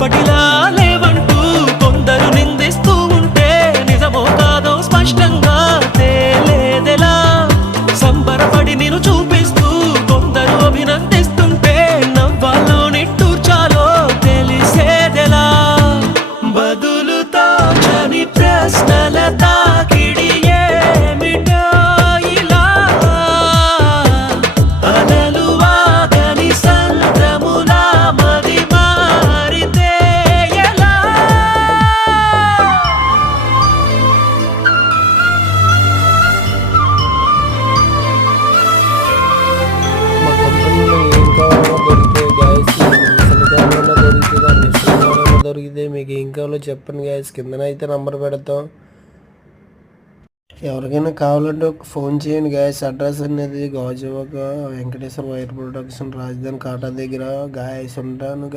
మునుపటిలా లేవంటూ కొందరు నిందిస్తూ ఉంటే నిజమో కాదో స్పష్టంగా తేలేదెలా సంబరపడి నిన్ను చూపిస్తూ కొందరు అభినందిస్తుంటే నవ్వాలో నిట్టూర్చాలో తెలిసేదెలా బదులుతో చని ప్రశ్నల తాకిడి ఏమిటో ఇలా అలలు వాగని సంద్రములా మది మారితే ఎలా మా కంపెనీలో ఏం కావాలో దొరుకుతాయి గాయస్. మిషన్ కావాలన్నా దొరుకుతుంది, మిషన్ కావాలన్నా దొరికితే మీకు ఏం కావాలో చెప్పండి గాయస్. కిందనైతే నంబర్ పెడతాం. ఎవరికైనా కావాలంటే ఒక ఫోన్ చేయండి గాయస్. అడ్రస్ అనేది గాజువాక వెంకటేశ్వర వైర్ ప్రొడక్షన్ రాజధాని కాటా దగ్గర గాయస్. ఉంటాను.